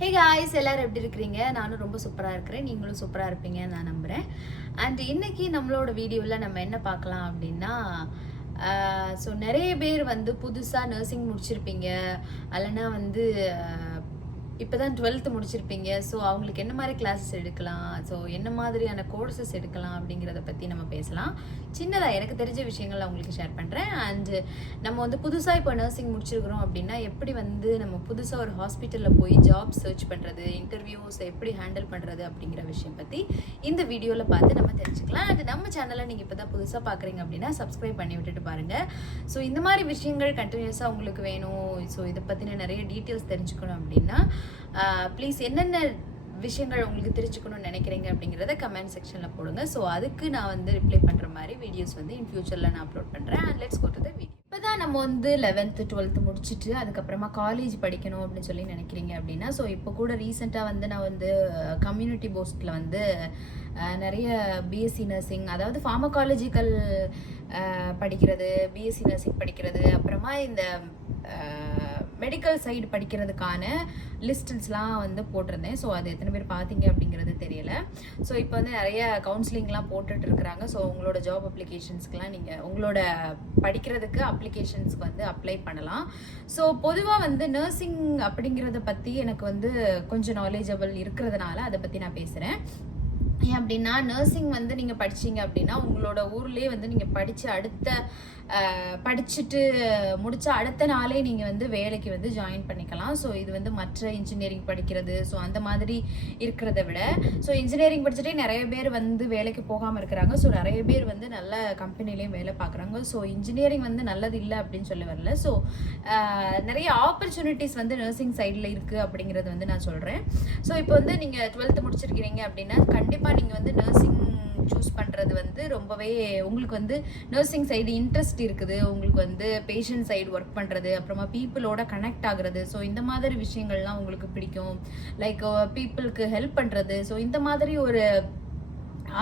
Hey guys, எல்லாரும் எப்படி இருக்கிறீங்க? நானும் ரொம்ப சூப்பராக இருக்கிறேன். நீங்களும் சூப்பராக இருப்பீங்கன்னு நான் நம்புகிறேன். அண்ட் இன்னைக்கு நம்மளோட வீடியோவில் நம்ம என்ன பார்க்கலாம் அப்படின்னா, ஸோ நிறைய பேர் வந்து புதுசாக நர்சிங் முடிச்சிருப்பீங்க, இல்லைன்னா வந்து இப்போ தான் 12th முடிச்சிருப்பீங்க. ஸோ அவங்களுக்கு என்ன மாதிரி கிளாஸஸ் எடுக்கலாம், ஸோ என்ன மாதிரியான கோர்சஸ் எடுக்கலாம் அப்படிங்கிறத பற்றி நம்ம பேசலாம். சின்னதாக எனக்கு தெரிஞ்ச விஷயங்கள் அவங்களுக்கு ஷேர் பண்ணுறேன். அண்டு நம்ம வந்து புதுசாக இப்போ நர்சிங் முடிச்சிருக்கிறோம் அப்படின்னா எப்படி வந்து நம்ம புதுசாக ஒரு ஹாஸ்பிட்டலில் போய் ஜாப் சர்ச் பண்ணுறது, இன்டர்வியூஸ் எப்படி ஹேண்டில் பண்ணுறது அப்படிங்கிற விஷயம் பற்றி இந்த வீடியோவில் பார்த்து நம்ம தெரிஞ்சுக்கலாம். அண்ட் நம்ம சேனலை நீங்கள் இப்போ தான் புதுசாக பார்க்குறீங்க அப்படின்னா சப்ஸ்கிரைப் பண்ணி விட்டுட்டு பாருங்கள். ஸோ இந்த மாதிரி விஷயங்கள் கண்டினியூஸாக உங்களுக்கு வேணும், ஸோ இதை பற்றின நிறைய டீட்டெயில்ஸ் தெரிஞ்சுக்கணும் அப்படின்னா ப்ளீஸ் என்னென்ன விஷயங்கள் உங்களுக்கு தெரிஞ்சுக்கணும்னு நினைக்கிறீங்க அப்படிங்கிறத கமெண்ட் செக்ஷனில் போடுங்க. ஸோ அதுக்கு நான் வந்து ரிப்ளை பண்ணுற மாதிரி வீடியோஸ் வந்து இன் ஃபியூச்சரில் நான் அப்லோட் பண்ணுறேன். And let's go to the video. இப்போ தான் நம்ம வந்து 11th 12th முடிச்சுட்டு அதுக்கப்புறமா காலேஜ் படிக்கணும் அப்படின்னு சொல்லி நினைக்கிறீங்க அப்படின்னா, ஸோ இப்போ கூட ரீசெண்டாக வந்து நான் வந்து கம்யூனிட்டி போஸ்ட்டில் வந்து நிறைய பிஎஸ்சி நர்சிங், அதாவது ஃபார்மகாலஜிக்கல் படிக்கிறது, பிஎஸ்சி நர்சிங் படிக்கிறது, அப்புறமா இந்த மெடிக்கல் சைடு படிக்கிறதுக்கான லிஸ்ட்ஸ்லாம் வந்து போட்டிருந்தேன். ஸோ அது எத்தனை பேர் பார்த்தீங்க அப்படிங்கிறது தெரியல. ஸோ இப்போ வந்து நிறைய கவுன்சிலிங்லாம் போட்டுட்ருக்குறாங்க. ஸோ உங்களோட ஜாப் அப்ளிகேஷன்ஸ்க்கெலாம் நீங்கள் உங்களோட படிக்கிறதுக்கு அப்ளிகேஷன்ஸ்க்கு வந்து அப்ளை பண்ணலாம். ஸோ பொதுவாக வந்து நர்சிங் அப்படிங்கிறத பற்றி எனக்கு வந்து கொஞ்சம் நாலேஜபிள் இருக்கிறதுனால அதை பற்றி நான் பேசுகிறேன். ஏன் அப்படின்னா, நர்சிங் வந்து நீங்கள் படிச்சீங்க அப்படின்னா உங்களோட ஊர்லேயே வந்து நீங்கள் படிச்சுட்டு முடிச்ச அடுத்த நாளே நீங்கள் வந்து வேலைக்கு வந்து ஜாயின் பண்ணிக்கலாம். ஸோ இது வந்து மற்ற இன்ஜினியரிங் படிக்கிறது, ஸோ அந்த மாதிரி இருக்கிறத விட, ஸோ இன்ஜினியரிங் படிச்சுட்டே நிறைய பேர் வந்து வேலைக்கு போகாமல் இருக்கிறாங்க. ஸோ நிறைய பேர் வந்து நல்ல கம்பெனிலையும் வேலை பார்க்குறாங்க. ஸோ இன்ஜினியரிங் வந்து நல்லது இல்லை அப்படின்னு சொல்ல வரல. ஸோ நிறைய ஆப்பர்ச்சுனிட்டிஸ் வந்து நர்சிங் சைடில் இருக்குது அப்படிங்கிறது வந்து நான் சொல்கிறேன். ஸோ இப்போ வந்து நீங்கள் 12th முடிச்சிருக்கிறீங்க அப்படின்னா கண்டிப்பாக நீங்கள் வந்து நர்சிங் சூஸ் பண்ணுறது வந்து ரொம்பவே உங்களுக்கு வந்து நர்சிங் சைடு இன்ட்ரெஸ்ட் இருக்குது, உங்களுக்கு வந்து பேஷண்ட் சைடு ஒர்க் பண்ணுறது, அப்புறமா பீப்புளோட கனெக்ட் ஆகுறது, ஸோ இந்த மாதிரி விஷயங்கள்லாம் உங்களுக்கு பிடிக்கும். லைக் பீப்புளுக்கு ஹெல்ப் பண்ணுறது, ஸோ இந்த மாதிரி ஒரு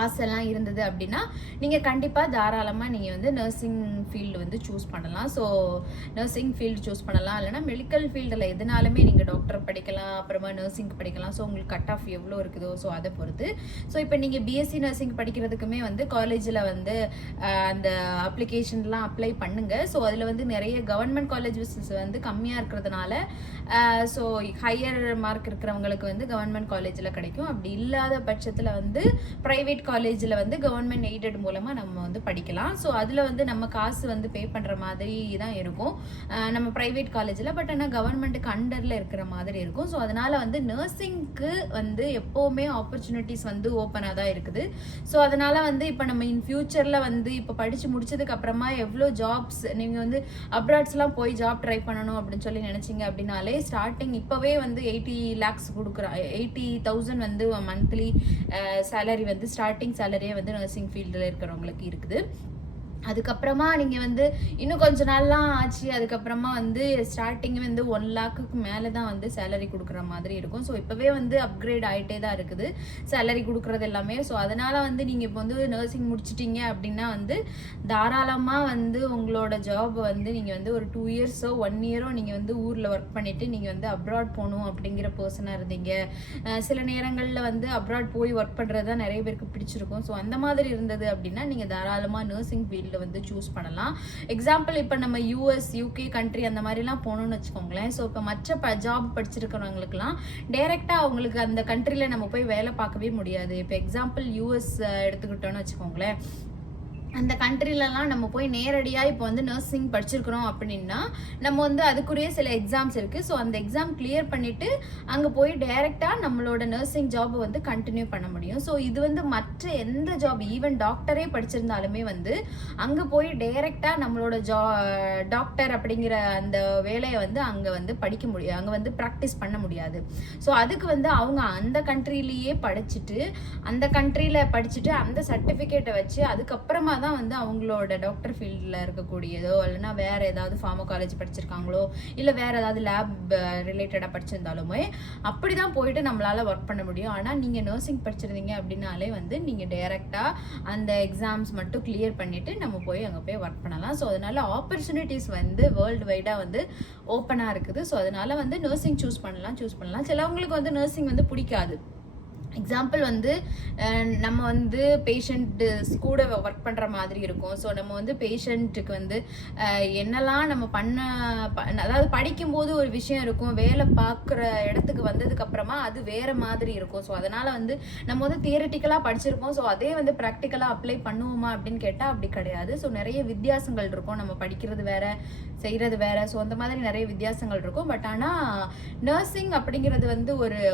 ஆசைலாம் இருந்தது அப்படின்னா நீங்கள் கண்டிப்பாக தாராளமாக நீங்கள் வந்து நர்சிங் ஃபீல்டு வந்து சூஸ் பண்ணலாம். ஸோ நர்சிங் ஃபீல்டு சூஸ் பண்ணலாம், இல்லைனா மெடிக்கல் ஃபீல்டில் எதுனாலுமே நீங்கள் டாக்டர் படிக்கலாம், அப்புறமா நர்சிங் படிக்கலாம். ஸோ உங்களுக்கு கட் ஆஃப் எவ்வளோ இருக்குதோ ஸோ அதை பொறுத்து. ஸோ இப்போ நீங்கள் பிஎஸ்சி நர்சிங் படிக்கிறதுக்குமே வந்து காலேஜில் வந்து அந்த அப்ளிகேஷன்லாம் அப்ளை பண்ணுங்கள். ஸோ அதில் வந்து நிறைய கவர்மெண்ட் காலேஜஸ் வந்து கம்மியாக இருக்கிறதுனால ஸோ ஹையர் மார்க் இருக்கிறவங்களுக்கு வந்து கவர்மெண்ட் காலேஜில் கிடைக்கும். அப்படி இல்லாத பட்சத்தில் வந்து ப்ரைவேட் காலேஜில் வந்து கவர்மெண்ட் எய்டட் மூலமாக நம்ம வந்து படிக்கலாம். ஸோ அதில் வந்து நம்ம காசு வந்து பே பண்ணுற மாதிரி தான் இருக்கும் நம்ம ப்ரைவேட் காலேஜில். பட் ஆனால் கவர்மெண்ட்டுக்கு அண்டரில் இருக்கிற மாதிரி இருக்கும். ஸோ அதனால் வந்து நர்சிங்க்கு வந்து எப்போவுமே ஆப்பர்ச்சுனிட்டிஸ் வந்து ஓப்பனாக தான் இருக்குது. ஸோ அதனால் வந்து இப்போ நம்ம இன் ஃபியூச்சரில் வந்து இப்போ படித்து முடிச்சதுக்கு அப்புறமா எவ்வளோ ஜாப்ஸ் நீங்கள் வந்து அப்ராட்ஸ்லாம் போய் ஜாப் ட்ரை பண்ணணும் அப்படின்னு சொல்லி நினச்சிங்க அப்படின்னாலே ஸ்டார்டிங் இப்போவே வந்து 80 lakhs கொடுக்குறான், 80,000 வந்து மந்த்லி சேலரி வந்து ஸ்டார்டிங் சேலரியே வந்து நர்சிங் ஃபீல்டில் இருக்கிறவங்களுக்கு இருக்குது. அதுக்கப்புறமா நீங்கள் வந்து இன்னும் கொஞ்ச நாள்லாம் ஆச்சு, அதுக்கப்புறமா வந்து ஸ்டார்டிங் வந்து 1 lakh மேலே தான் வந்து சேலரி கொடுக்குற மாதிரி இருக்கும். ஸோ இப்போவே வந்து அப்கிரேட் ஆகிட்டே தான் இருக்குது சேலரி கொடுக்குறது எல்லாமே. ஸோ அதனால் வந்து நீங்கள் இப்போ வந்து நர்சிங் முடிச்சிட்டிங்க அப்படின்னா வந்து தாராளமாக வந்து உங்களோட ஜாப் வந்து நீங்கள் வந்து ஒரு 2 years 1 year நீங்கள் வந்து ஊரில் ஒர்க் பண்ணிவிட்டு நீங்கள் வந்து அப்ராட் போகணும் அப்படிங்கிற பர்சனாக இருந்தீங்க. சில நேரங்களில் வந்து அப்ராட் போய் ஒர்க் பண்ணுறது தான் நிறைய பேருக்கு பிடிச்சிருக்கும். ஸோ அந்த மாதிரி இருந்தது அப்படின்னா நீங்கள் தாராளமாக நர்சிங் ஃபீல்டு வந்து சூஸ் பண்ணலாம். எக்ஸாம்பிள் இப்போ நம்ம யூஎஸ் யூகே கண்ட்ரி அந்த மாதிரிலாம் போகணும்னு வச்சுக்கோங்களேன். ஸோ இப்போ மற்ற ஜாப் படிச்சிருக்கிறவங்களுக்குலாம் டைரெக்டாக அவங்களுக்கு அந்த கண்ட்ரியில் நம்ம போய் வேலை பார்க்கவே முடியாது. இப்போ எக்ஸாம்பிள் யூஎஸ் எடுத்துக்கிட்டோன்னு வச்சுக்கோங்களேன். அந்த கண்ட்ரிலலாம் நம்ம போய் நேரடியாக இப்போ வந்து நர்சிங் படிச்சிருக்கிறோம் அப்படின்னா நம்ம வந்து அதுக்குரிய சில எக்ஸாம்ஸ் இருக்குது. ஸோ அந்த எக்ஸாம் கிளியர் பண்ணிவிட்டு அங்கே போய் டைரெக்டாக நம்மளோட நர்சிங் ஜாப் வந்து கண்டினியூ பண்ண முடியும். ஸோ இது வந்து மற்ற எந்த ஜாப், ஈவன் டாக்டரே படிச்சிருந்தாலுமே வந்து அங்கே போய் டைரெக்டாக நம்மளோட டாக்டர் அப்படிங்கிற அந்த வேலையை வந்து அங்கே வந்து படிக்க முடியும், அங்கே வந்து ப்ராக்டிஸ் பண்ண முடியாது. ஸோ அதுக்கு வந்து அவங்க அந்த கண்ட்ரிலேயே படிச்சுட்டு அந்த கண்ட்ரியில் படிச்சுட்டு அந்த சர்டிஃபிகேட்டை வச்சு அதுக்கப்புறமா தான் வந்து அவங்களோட டாக்டர் ஃபீல்டில் இருக்கக்கூடியதோ இல்லைன்னா வேறு ஏதாவது ஃபார்மகாலஜி படிச்சிருக்காங்களோ இல்லை வேறு ஏதாவது லேப் ரிலேட்டடாக படிச்சிருந்தாலுமே அப்படி தான் போயிட்டு நம்மளால் ஒர்க் பண்ண முடியும். ஆனால் நீங்கள் நர்சிங் படிச்சிருந்தீங்க அப்படின்னாலே வந்து நீங்கள் டைரெக்டாக அந்த எக்ஸாம்ஸ் மட்டும் கிளியர் பண்ணிவிட்டு நம்ம போய் அங்கே போய் ஒர்க் பண்ணலாம். ஸோ அதனால் ஆப்பர்ச்சுனிட்டிஸ் வந்து வேர்ல்டு வைடாக வந்து ஓப்பனாக இருக்குது. ஸோ அதனால் வந்து நர்சிங் சூஸ் பண்ணலாம். சிலவங்களுக்கு வந்து நர்சிங் வந்து பிடிக்காது. எக்ஸாம்பிள் வந்து நம்ம வந்து பேஷண்ட் கூட ஒர்க் பண்ணுற மாதிரி இருக்கும். ஸோ நம்ம வந்து பேஷண்ட்டுக்கு வந்து என்னெல்லாம் நம்ம அதாவது படிக்கும்போது ஒரு விஷயம் இருக்கும், வேலை பார்க்குற இடத்துக்கு வந்ததுக்கப்புறமா அது வேறு மாதிரி இருக்கும். ஸோ அதனால் வந்து நம்ம வந்து தியரட்டிக்கலாக படிச்சிருப்போம், ஸோ அதே வந்து ப்ராக்டிக்கலாக அப்ளை பண்ணுவோமா அப்படின்னு கேட்டால் அப்படி கிடையாது. ஸோ நிறைய வித்தியாசங்கள் இருக்கும், நம்ம படிக்கிறது வேறு செய்கிறது வேறு. ஸோ அந்த மாதிரி நிறைய வித்தியாசங்கள் இருக்கும். பட் ஆனால் நர்சிங் அப்படிங்கிறது வந்து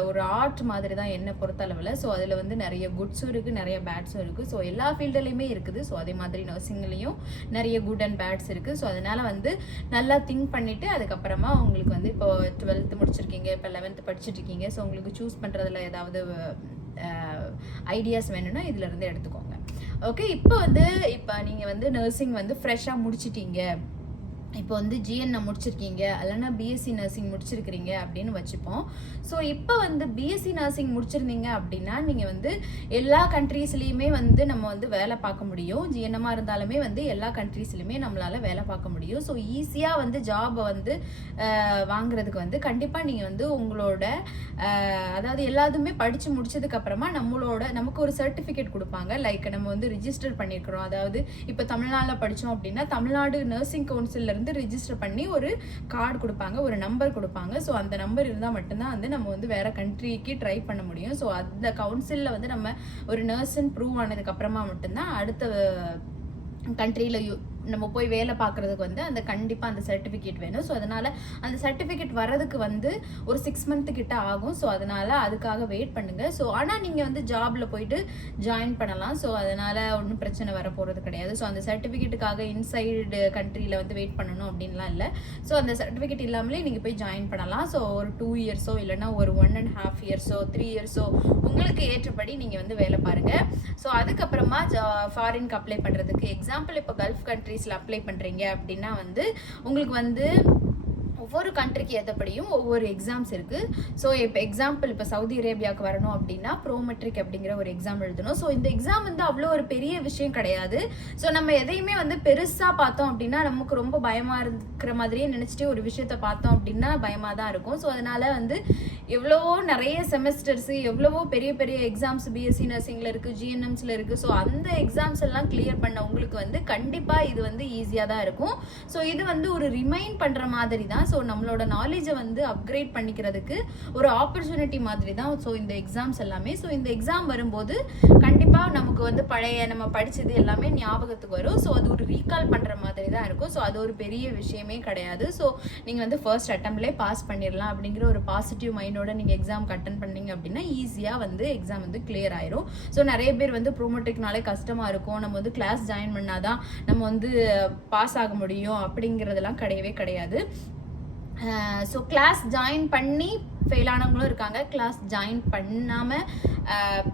ஒரு ஆர்ட் மாதிரி தான் என்னை பொறுத்தளவில். ஸோ அதில் வந்து நிறைய குட்ஸும் இருக்குது, நிறைய பேட்ஸும் இருக்குது. ஸோ எல்லா ஃபீல்டுலையுமே இருக்குது. ஸோ அதே மாதிரி நர்சிங்லேயும் நிறைய குட் அண்ட் பேட்ஸ் இருக்குது. ஸோ அதனால் வந்து நல்லா திங்க் பண்ணிவிட்டு அதுக்கப்புறமா உங்களுக்கு வந்து இப்போ 12th முடிச்சிருக்கீங்க, இப்போ 11th படிச்சுட்டு இருக்கீங்க. ஸோ உங்களுக்கு சூஸ் பண்ணுறதுல ஏதாவது ஐடியாஸ் வேணும்னா இதிலேருந்து எடுத்துக்கோங்க. ஓகே, இப்போ நீங்கள் வந்து நர்சிங் வந்து ஃப்ரெஷ்ஷாக முடிச்சிட்டீங்க, இப்போ வந்து ஜிஎன்னை முடிச்சிருக்கீங்க இல்லைன்னா பிஎஸ்சி நர்சிங் முடிச்சிருக்கிறீங்க அப்படின்னு வச்சுப்போம். ஸோ இப்போ வந்து பிஎஸ்சி நர்சிங் முடிச்சிருந்தீங்க அப்படின்னா நீங்கள் வந்து எல்லா கண்ட்ரீஸ்லேயுமே வந்து நம்ம வந்து வேலை பார்க்க முடியும். ஜிஎன்எம்மாக இருந்தாலுமே வந்து எல்லா கண்ட்ரீஸ்லையுமே நம்மளால் வேலை பார்க்க முடியும். ஸோ ஈஸியாக வந்து ஜாபை வந்து வாங்குறதுக்கு வந்து கண்டிப்பாக நீங்கள் வந்து உங்களோட அதாவது எல்லாத்துமே படித்து முடிச்சதுக்கப்புறமா நமக்கு ஒரு சர்டிஃபிகேட் கொடுப்பாங்க. லைக் நம்ம வந்து ரிஜிஸ்டர் பண்ணியிருக்கிறோம். அதாவது இப்போ தமிழ்நாட்டில் படித்தோம் அப்படின்னா தமிழ்நாடு நர்சிங் கவுன்சிலில் ரிஜிஸ்டர் பண்ணி ஒரு கார்டு கொடுப்பாங்க, ஒரு நம்பர் கொடுப்பாங்க. ஸோ அந்த நம்பர் இருந்தால் மட்டும்தான் வந்து நம்ம வந்து வேற கண்ட்ரிக்கு ட்ரை பண்ண முடியும். ஸோ அந்த கவுன்சிலில் வந்து நம்ம ஒரு நர்ஸ்ன்னு ப்ரூவ் ஆனதுக்கு அப்புறமா மட்டும்தான் அடுத்த கண்ட்ரியில் நம்ம போய் வேலை பார்க்குறதுக்கு வந்து அந்த கண்டிப்பாக அந்த சர்டிஃபிகேட் வேணும். ஸோ அதனால் அந்த சர்டிஃபிகேட் வர்றதுக்கு வந்து ஒரு 6 month கிட்ட ஆகும். ஸோ அதனால் அதுக்காக வெயிட் பண்ணுங்கள். ஸோ ஆனால் நீங்கள் வந்து ஜாபில் போயிட்டு ஜாயின் பண்ணலாம். ஸோ அதனால் ஒன்றும் பிரச்சனை வர போகிறது கிடையாது. ஸோ அந்த சர்டிஃபிகேட்டுக்காக இன்சைடு கண்ட்ரியில் வந்து வெயிட் பண்ணணும் அப்படின்லாம் இல்லை. ஸோ அந்த சர்டிஃபிகேட் இல்லாமலே நீங்கள் போய் ஜாயின் பண்ணலாம். ஸோ ஒரு 2 years இல்லைன்னா ஒரு 1.5 years 3 years உங்களுக்கு ஏற்றபடி நீங்கள் வந்து வேலை பாருங்கள். ஸோ அதுக்கப்புறமா ஃபாரினுக்கு அப்ளை பண்ணுறதுக்கு எக்ஸாம்பிள் இப்போ கல்ஃப் கண்ட்ரீஸில் அப்ளை பண்ணுறீங்க அப்படின்னா வந்து உங்களுக்கு வந்து ஒவ்வொரு கண்ட்ரிக்கு ஏற்றபடியும் ஒவ்வொரு எக்ஸாம்ஸ் இருக்குது. ஸோ இப்போ எக்ஸாம்பிள் இப்போ சவுதி அரேபியாவுக்கு வரணும் அப்படின்னா ப்ரோமெட்ரிக் அப்படிங்கிற ஒரு எக்ஸாம் எழுதணும். ஸோ இந்த எக்ஸாம் வந்து அவ்வளோ ஒரு பெரிய விஷயம் கிடையாது. ஸோ நம்ம எதையுமே வந்து பெருசாக பார்த்தோம் அப்படின்னா நமக்கு ரொம்ப பயமாக இருக்கிற மாதிரியே நினச்சிட்டு ஒரு விஷயத்த பார்த்தோம் அப்படின்னா பயமாக தான் இருக்கும். ஸோ அதனால் வந்து எவ்வளவோ நிறைய செமஸ்டர்ஸு எவ்வளவோ பெரிய பெரிய எக்ஸாம்ஸ் பிஎஸ்சி நர்சிங்கில் இருக்குது, ஜிஎன்எம்ஸில் இருக்குது. ஸோ அந்த எக்ஸாம்ஸ் எல்லாம் கிளியர் பண்ண உங்களுக்கு வந்து கண்டிப்பாக இது வந்து ஈஸியாக தான் இருக்கும். ஸோ இது வந்து ஒரு ரிமைண்ட் பண்ணுற மாதிரி தான். ஸோ நம்மளோட நாலேஜை வந்து அப்கிரேட் பண்ணிக்கிறதுக்கு ஒரு ஆப்பர்ச்சுனிட்டி மாதிரி தான் ஸோ இந்த எக்ஸாம்ஸ் எல்லாமே. ஸோ இந்த எக்ஸாம் வரும்போது கண்டிப்பாக நமக்கு வந்து பழைய நம்ம படித்தது எல்லாமே ஞாபகத்துக்கு வரும். ஸோ அது ஒரு ரீகால் பண்ணுற மாதிரி தான் இருக்கும். ஸோ அது ஒரு பெரிய விஷயமே கிடையாது. ஸோ நீங்கள் வந்து ஃபர்ஸ்ட் அட்டம்ப்ட்லேயே பாஸ் பண்ணிடலாம் அப்படிங்கிற ஒரு பாசிட்டிவ் மைண்டோட நீங்கள் எக்ஸாம் அட்டன் பண்ணீங்க அப்படின்னா ஈஸியாக வந்து எக்ஸாம் வந்து கிளியர் ஆயிரும். ஸோ நிறைய பேர் வந்து ப்ரோமெட்ரிக்னாலே கஷ்டமாக இருக்கும், நம்ம வந்து கிளாஸ் ஜாயின் பண்ணாதான் நம்ம வந்து பாஸ் ஆக முடியும் அப்படிங்கிறதெல்லாம் கிடையவே கிடையாது. ஸோ கிளாஸ் ஜாயின் பண்ணி ஃபெயில் ஆனவங்களும் இருக்காங்க, கிளாஸ் ஜாயின் பண்ணாமல்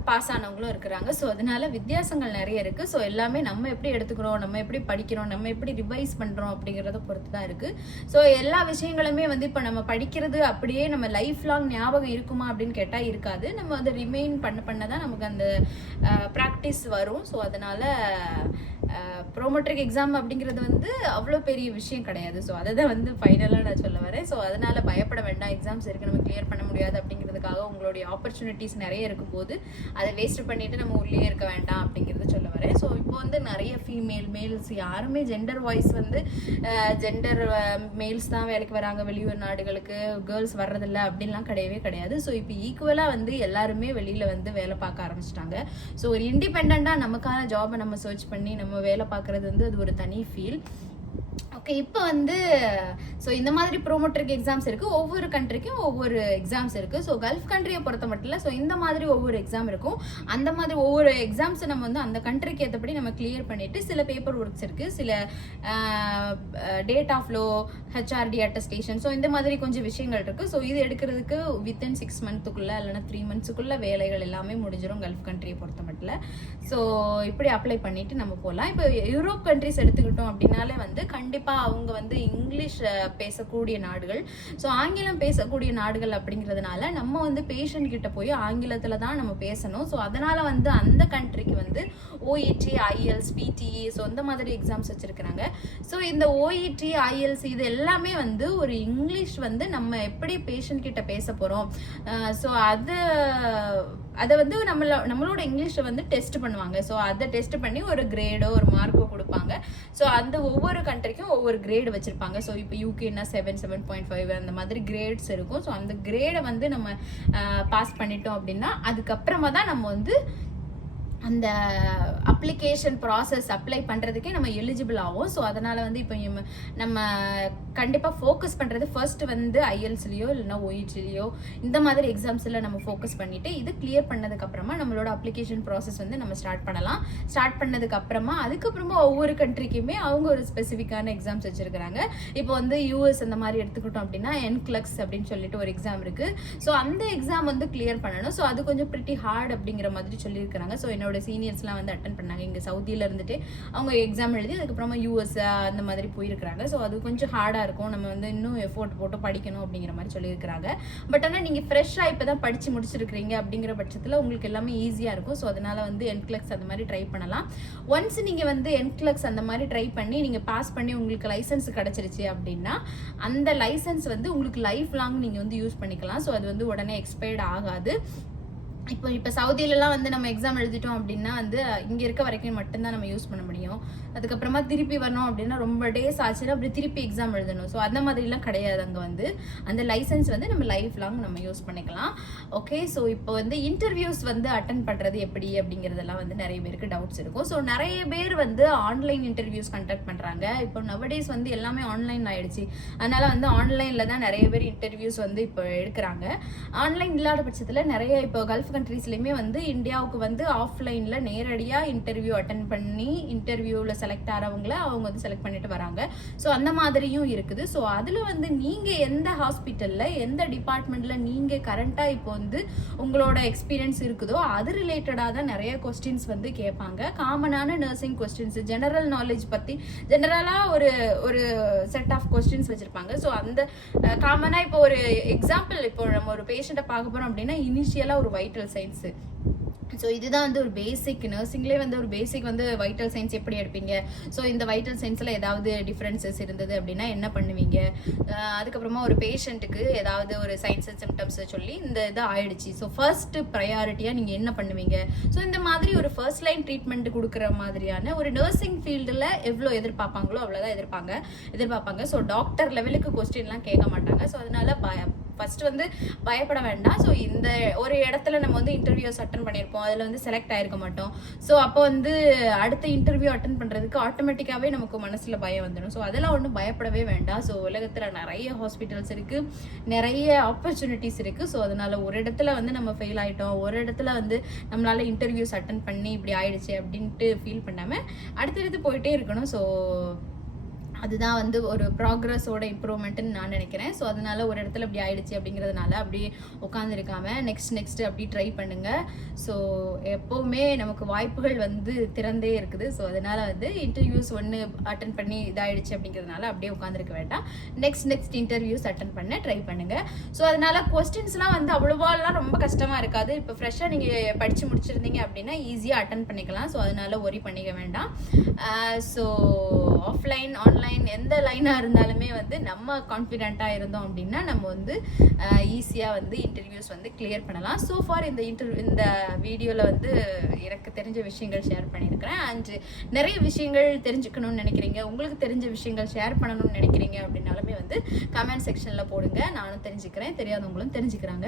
பாஸ் ஆனவங்களும் இருக்கிறாங்க. ஸோ அதனால வித்தியாசங்கள் நிறைய இருக்குது. ஸோ எல்லாமே நம்ம எப்படி எடுத்துக்கிறோம், நம்ம எப்படி படிக்கிறோம், நம்ம எப்படி ரிவைஸ் பண்ணுறோம் அப்படிங்கிறத பொறுத்து தான் இருக்குது. ஸோ எல்லா விஷயங்களுமே வந்து இப்போ நம்ம படிக்கிறது அப்படியே நம்ம லைஃப் லாங் ஞாபகம் இருக்குமா அப்படின்னு கேட்டால் இருக்காது. நம்ம அதை ரிமைன் பண்ண தான் நமக்கு அந்த ப்ராக்டிஸ் வரும். ஸோ அதனால் ப்ரோமெட்ரிக் எக்ஸாம் அப்படிங்கிறது வந்து அவ்வளோ பெரிய விஷயம் கிடையாது. ஸோ அதை தான் வந்து ஃபைனலாக நான் சொல்ல வரேன். ஸோ அதனால் பயப்பட வேண்டாம், எக்ஸாம்ஸ் இருக்குது நம்ம கிளியர் பண்ண முடியாது அப்படிங்கிறதுக்காக உங்களுடைய ஆப்பர்ச்சுனிட்டிஸ் நிறைய இருக்கும்போது அதை வேஸ்ட் பண்ணிவிட்டு நம்ம உள்ளே இருக்க வேண்டாம் அப்படிங்கிறத சொல்ல வரேன். ஸோ இப்போ வந்து நிறைய மேல்ஸ் யாருமே ஜெண்டர் வாய்ஸ் வந்து ஜெண்டர் மேல்ஸ் தான் வேலைக்கு வராங்க வெளியூர் நாடுகளுக்கு, கேர்ள்ஸ் வர்றதில்ல அப்படின்லாம் கிடையவே கிடையாது. ஸோ இப்போ ஈக்குவலாக வந்து எல்லாருமே வெளியில் வந்து வேலை பார்க்க ஆரம்பிச்சிட்டாங்க. ஸோ ஒரு இண்டிபெண்ட்டாக நமக்கான ஜாபை நம்ம சர்ச் பண்ணி நம்ம வேலை பார்க்குறது வந்து அது ஒரு தனி ஃபீல். ஓகே, இப்போ வந்து ஸோ இந்த மாதிரி ப்ரோமோட்டருக்கு எக்ஸாம்ஸ் இருக்குது. ஒவ்வொரு கண்ட்ரிக்கும் ஒவ்வொரு எக்ஸாம்ஸ் இருக்குது. ஸோ கல்ஃப் கண்ட்ரியை பொறுத்த மட்டும் இல்லை, ஸோ இந்த மாதிரி ஒவ்வொரு எக்ஸாம் இருக்கும். அந்த மாதிரி ஒவ்வொரு எக்ஸாம்ஸை நம்ம வந்து அந்த கண்ட்ரிக்கு ஏற்றபடி நம்ம கிளியர் பண்ணிவிட்டு சில பேப்பர் ஒர்க்ஸ் இருக்குது, சில டேட் ஆஃப் லோ, ஹெச்ஆர்டி அட்டஸ்டேஷன், ஸோ இந்த மாதிரி கொஞ்சம் விஷயங்கள் இருக்குது. ஸோ இது எடுக்கிறதுக்கு வித்தின் 6 மந்த்துக்குள்ளே இல்லைனா 3 மந்த்ஸுக்குள்ளே வேலைகள் எல்லாமே முடிஞ்சிடும் கல்ஃப் கண்ட்ரியை பொறுத்த மட்டும். ஸோ இப்படி அப்ளை பண்ணிவிட்டு நம்ம போகலாம். இப்போ யூரோப் கண்ட்ரிஸ் எடுத்துக்கிட்டோம் அப்படின்னாலே வந்து கண்டிப்பாக அவங்க வந்து இங்கிலீஷ் பேசக்கூடிய நாடுகள். ஸோ ஆங்கிலம் பேசக்கூடிய நாடுகள் அப்படிங்கிறதுனால நம்ம வந்து பேஷண்ட் கிட்ட போய் ஆங்கிலத்தில் தான் நம்ம பேசணும். ஸோ அதனால் வந்து அந்த கண்ட்ரிக்கு வந்து ஓஇடி, ஐஎல்ஸ், பிடிஇ, ஸோ இந்த மாதிரி எக்ஸாம்ஸ் வச்சுருக்கிறாங்க. ஸோ இந்த ஓஇடி, ஐஎல்ஸ் இது எல்லாமே வந்து ஒரு இங்கிலீஷ் வந்து நம்ம எப்படி பேஷண்ட் கிட்ட பேச போகிறோம், ஸோ அதை வந்து நம்மளோட இங்கிலீஷை வந்து டெஸ்ட் பண்ணுவாங்க. ஸோ அதை டெஸ்ட் பண்ணி ஒரு கிரேடோ ஒரு மார்க்கோ கொடுப்பாங்க. ஸோ அந்த ஒவ்வொரு கண்ட்ரிக்கும் ஒவ்வொரு கிரேடு வச்சுருப்பாங்க. ஸோ இப்போ யூகேனா 7, 7.5 அந்த மாதிரி கிரேட்ஸ் இருக்கும். ஸோ அந்த கிரேடை வந்து நம்ம பாஸ் பண்ணிட்டோம் அப்படின்னா அதுக்கப்புறமா தான் நம்ம வந்து அந்த அப்ளிகேஷன் ப்ராசஸ் அப்ளை பண்ணுறதுக்கே நம்ம எலிஜிபிள் ஆகும். ஸோ அதனால் வந்து இப்போ நம்ம கண்டிப்பாக ஃபோக்கஸ் பண்ணுறது ஃபர்ஸ்ட் வந்து ஐஎல்ஸ்லேயோ இல்லைனா ஓஇடிலையோ இந்த மாதிரி எக்ஸாம்ஸில் நம்ம ஃபோக்கஸ் பண்ணிவிட்டு இது கிளியர் பண்ணதுக்கப்புறமா நம்மளோட அப்ளிகேஷன் ப்ராசஸ் வந்து நம்ம ஸ்டார்ட் பண்ணலாம். ஸ்டார்ட் பண்ணதுக்கப்புறமா அதுக்கப்புறமா ஒவ்வொரு கண்ட்ரிக்குமே அவங்க ஒரு ஸ்பெசிஃபிக்கான எக்ஸாம்ஸ் வச்சுருக்கிறாங்க. இப்போ வந்து யூஎஸ் அந்த மாதிரி எடுத்துக்கிட்டோம் அப்படின்னா NCLEX அப்படின்னு சொல்லிட்டு ஒரு எக்ஸாம் இருக்குது. ஸோ அந்த எக்ஸாம் வந்து கிளியர் பண்ணணும். ஸோ அது கொஞ்சம் பிரிட்டி ஹார்ட் அப்படிங்கிற மாதிரி சொல்லியிருக்கிறாங்க. ஸோ என்னோட சீனியர்ஸ்லாம் வந்து அட்டன் பண்ணாங்க இங்கே சவுதியில் இருந்துட்டு. அவங்க எக்ஸாம் எழுதி அதுக்கப்புறமா யூஎஸ் அந்த மாதிரி போயிருக்கிறாங்க. ஸோ அது கொஞ்சம் ஹார்டாக இருக்கும், நம்ம வந்து இன்னும் எஃபோர்ட் போட்டு படிக்கணும் அப்படிங்கிற மாதிரி சொல்லியிருக்கிறாங்க. பட் ஆனால் நீங்கள் ஃப்ரெஷ்ஷாக இப்போ தான் படித்து முடிச்சிருக்கிறீங்க அப்படிங்கிற பட்சத்தில் உங்களுக்கு எல்லாமே ஈஸியாக இருக்கும். ஸோ அதனால் வந்து NCLEX அந்த மாதிரி ட்ரை பண்ணலாம். ஒன்ஸ் நீங்கள் வந்து NCLEX அந்த மாதிரி ட்ரை பண்ணி நீங்கள் பாஸ் பண்ணி உங்களுக்கு லைசன்ஸ் கிடச்சிருச்சு அப்படின்னா அந்த லைசன்ஸ் வந்து உங்களுக்கு லைஃப் லாங் நீங்கள் வந்து யூஸ் பண்ணிக்கலாம். ஸோ அது வந்து உடனே எக்ஸ்பயர்ட் ஆகாது. இப்போ சவுதியிலலாம் வந்து நம்ம எக்ஸாம் எழுதிட்டோம் அப்படின்னா வந்து இங்கே இருக்க வரைக்கும் மட்டும்தான் நம்ம யூஸ் பண்ண முடியும். அதுக்கப்புறமா திருப்பி வரணும் அப்படின்னா ரொம்ப டேஸ் ஆச்சுன்னா அப்படி திருப்பி எக்ஸாம் எழுதணும். ஸோ அந்த மாதிரிலாம் கிடையாது. அங்கே வந்து அந்த லைசன்ஸ் வந்து நம்ம லைஃப் லாங் நம்ம யூஸ் பண்ணிக்கலாம். ஓகே, ஸோ இப்போ வந்து இன்டர்வியூஸ் வந்து அட்டன் பண்ணுறது எப்படி அப்படிங்கிறதெல்லாம் வந்து நிறைய பேருக்கு டவுட்ஸ் இருக்கும். ஸோ நிறைய பேர் வந்து ஆன்லைன் இன்டர்வியூஸ் கண்டக்ட் பண்ணுறாங்க. இப்போ நவடேஸ் வந்து எல்லாமே ஆன்லைன் ஆகிடுச்சு. அதனால் வந்து ஆன்லைனில் தான் நிறைய பேர் இன்டர்வியூஸ் வந்து இப்போ எடுக்கிறாங்க. ஆன்லைன் இல்லாத பட்சத்தில் நிறைய இப்போ கல்ஃப் கண்ட்ரீஸ்லையுமே வந்து இந்தியாவுக்கு வந்து ஆஃப்லைனில் நேரடியாக இன்டர்வியூ அட்டன் பண்ணி இன்டர்வியூவில் செலக்ட் ஆகிறவங்கள அவங்க வந்து செலக்ட் பண்ணிட்டு வராங்க. ஸோ அந்த மாதிரியும் இருக்குது. ஸோ அதில் வந்து நீங்கள் எந்த ஹாஸ்பிட்டலில் எந்த டிபார்ட்மெண்ட்டில் நீங்கள் கரண்ட்டாக இப்போ வந்து உங்களோட எக்ஸ்பீரியன்ஸ் இருக்குதோ அது ரிலேட்டடாக தான் நிறைய கொஸ்டின்ஸ் வந்து கேட்பாங்க. காமனான நர்சிங் கொஸ்டின்ஸ், ஜெனரல் நாலேஜ் பற்றி ஜெனரலாக ஒரு செட் ஆஃப் கொஸ்டின்ஸ் வச்சுருப்பாங்க. ஸோ அந்த காமனாக இப்போ ஒரு எக்ஸாம்பிள், இப்போ நம்ம ஒரு பேஷண்ட்டை பார்க்க போகிறோம் அப்படின்னா இனிஷியலாக ஒரு வைட்டல் சயின்ஸு. ஸோ இதுதான் வந்து ஒரு பேசிக், நர்சிங்லேயே வந்து ஒரு பேசிக் வந்து வைட்டல் சயின்ஸ் எப்படி எடுப்பீங்க, ஸோ இந்த வைட்டல் சயின்ஸில் ஏதாவது டிஃப்ரென்சஸ் இருந்தது அப்படின்னா என்ன பண்ணுவீங்க, அதுக்கப்புறமா ஒரு பேஷண்ட்டுக்கு ஏதாவது ஒரு சைன்ஸ் அண்ட் சிம்டம்ஸை சொல்லி இந்த இது ஆயிடுச்சு, ஸோ ஃபர்ஸ்ட் ப்ரையாரிட்டியாக நீங்கள் என்ன பண்ணுவீங்க. ஸோ இந்த மாதிரி ஒரு ஃபர்ஸ்ட் லைன் ட்ரீட்மெண்ட் கொடுக்குற மாதிரியான ஒரு நர்சிங் ஃபீல்டில் எவ்வளோ எதிர்பார்ப்பாங்களோ அவ்வளோதான் எதிர்பார்ப்பாங்க. ஸோ டாக்டர் லெவலுக்கு கொஸ்டின்லாம் கேட்க மாட்டாங்க. ஸோ அதனால ஃபர்ஸ்ட் வந்து பயப்பட வேண்டாம். ஸோ இந்த ஒரு இடத்துல நம்ம வந்து இன்டர்வியூஸ் அட்டன் பண்ணியிருப்போம், அதில் வந்து செலக்ட் ஆகிருக்க மாட்டோம். ஸோ அப்போ வந்து அடுத்த இன்டர்வியூ அட்டன் பண்ணுறதுக்கு ஆட்டோமேட்டிக்காகவே நமக்கு மனசில் பயம் வந்துடும். ஸோ அதெல்லாம் ஒன்றும் பயப்படவே வேண்டாம். ஸோ உலகத்தில் நிறைய ஹாஸ்பிட்டல்ஸ் இருக்குது, நிறைய ஆப்பர்ச்சுனிட்டிஸ் இருக்குது. ஸோ அதனால் ஒரு இடத்துல வந்து நம்ம ஃபெயில் ஆகிட்டோம், ஒரு இடத்துல வந்து நம்மளால் இன்டர்வியூஸ் அட்டன் பண்ணி இப்படி ஆயிடுச்சு அப்படின்ட்டு ஃபீல் பண்ணாமல் அடுத்தடுத்து போயிட்டே இருக்கணும். ஸோ அதுதான் வந்து ஒரு ப்ராக்ரஸோட இம்ப்ரூவ்மெண்ட்டுன்னு நான் நினைக்கிறேன். ஸோ அதனால ஒரு இடத்துல அப்படி ஆயிடுச்சு அப்படிங்கிறதுனால அப்படியே உட்காந்துருக்காம நெக்ஸ்ட் அப்படி ட்ரை பண்ணுங்கள். ஸோ எப்போவுமே நமக்கு வாய்ப்புகள் வந்து திறந்தே இருக்குது. ஸோ அதனால் வந்து இன்டர்வியூஸ் ஒன்று அட்டன் பண்ணி இதாகிடுச்சு அப்படிங்கிறதுனால அப்படியே உட்காந்துருக்க வேண்டாம். நெக்ஸ்ட் இன்டர்வியூஸ் அட்டன் பண்ண ட்ரை பண்ணுங்கள். ஸோ அதனால் கொஸ்டின்ஸ்லாம் வந்து அவ்வளோவாலாம் ரொம்ப கஷ்டமாக இருக்காது. இப்போ ஃப்ரெஷ்ஷாக நீங்கள் படித்து முடிச்சிருந்தீங்க அப்படின்னா ஈஸியாக அட்டன் பண்ணிக்கலாம். ஸோ அதனால் ஒரி பண்ணிக்க வேண்டாம். ஸோ ஆஃப்லைன் ஆன்லைன் எந்த லைனாக இருந்தாலுமே வந்து நம்ம கான்ஃபிடென்ட்டாக இருந்தோம் அப்படின்னா நம்ம வந்து ஈஸியாக வந்து இன்டர்வியூஸ் வந்து கிளியர் பண்ணலாம். ஸோ ஃபார் இந்த வீடியோவில் வந்து எனக்கு தெரிஞ்ச விஷயங்கள் ஷேர் பண்ணியிருக்கிறேன். அண்ட் நிறைய விஷயங்கள் தெரிஞ்சுக்கணும்னு நினைக்கிறீங்க, உங்களுக்கு தெரிஞ்ச விஷயங்கள் ஷேர் பண்ணணும்னு நினைக்கிறீங்க அப்படின்னாலுமே வந்து கமெண்ட் செக்ஷனில் போடுங்க, நானும் தெரிஞ்சுக்கிறேன், தெரியாதவங்களும் தெரிஞ்சுக்கிறாங்க.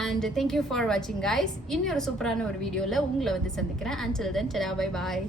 அண்ட் தேங்க்யூ ஃபார் வாட்சிங் கைஸ். இன்னொரு சூப்பரான ஒரு வீடியோவில் உங்களை வந்து சந்திக்கிறேன். அண்டில் தென், டடா, பை பாய்.